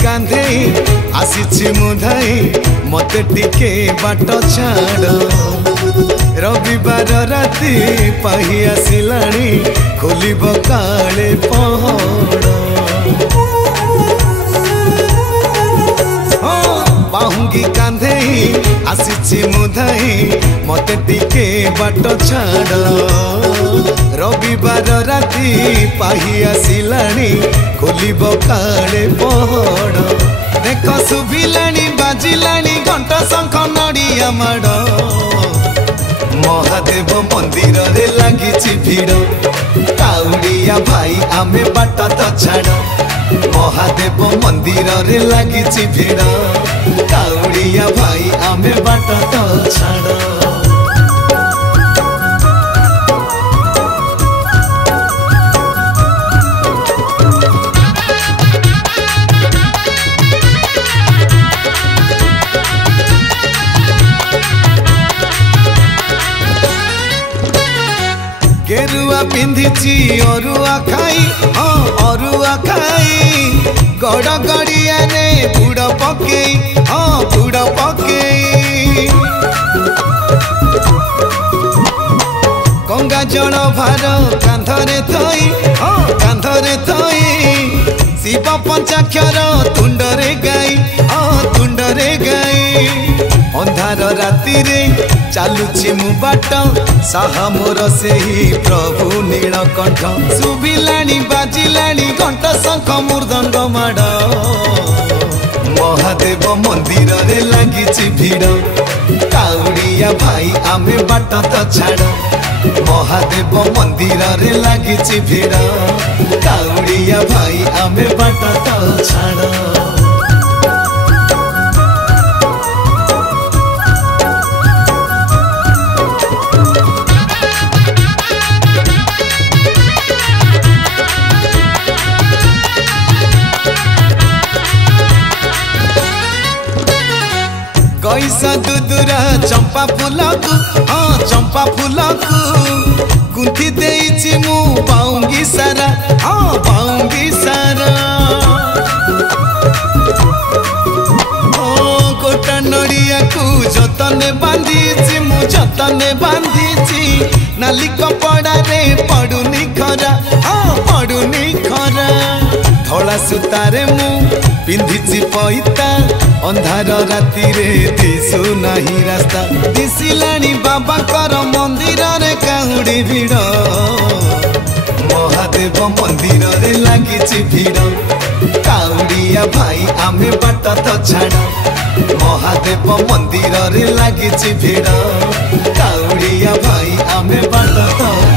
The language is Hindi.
कांधे आसी मुधाई मते टिके बाट छाड़ रविवार राति पाही आसिलाणी खोलिब काले पहड़ बाहुंगी कांधे आसी मुधाई मते टिके बाट छाड़ रविवार राति पाही आसिलाणी खोलिब काले पहड़ देख शुभिलाणी बाजिलाणी घंटा शंख नड़िया माड़ महादेव मंदिर रे लगी भिड़ काउड़िया भाई आमे बाट तो छाड़ महादेव मंदिर रे लगी भिड़ काउड़िया भाई आमे बाट तो छाड़ गेरुआ पिंधिची अरुआ खाई अरुआ खाई गड़ गड़िया ने बुड़ पकई बुड़ पकई गंगा जल भार कांधरे थई शिव पंचाक्षर तुंडरे गाई अंधार राति रे चालुची मु बाट साहा मोर से ही प्रभु नीलकंठ शुभिलाणी बाजिलाणी घंटा शंख मृदंग माड़ महादेव मंदिर रे लगी भिड़ काउड़िया भाई आमे बाट तो छाड़ महादेव मंदिर रे लगी भिड़ काउड़िया भाई आमे बाट तो छाड़ कैसा दुदुरा चंपा फूलकु गुंथी देइछि मु पाऊंगी सारा पाऊंगी सारा गोटा नड़िया को जतने बांधीछि मु जतने बांधीछि नाली कपड़ा रे पड़ुनी खरा धला सूतारे मु पिंधिछि पैता अंधार राति रे दिशु नहीं रास्ता दिसिलाणी बाबा कर मंदिर रे काहुड़ी भिड़ महादेव मंदिर रे लगी भिड़ काउड़िया भाई आमे बाट तो छाड़ महादेव मंदिर रे लगी भिड़ काउड़िया भाई आमे बाट तो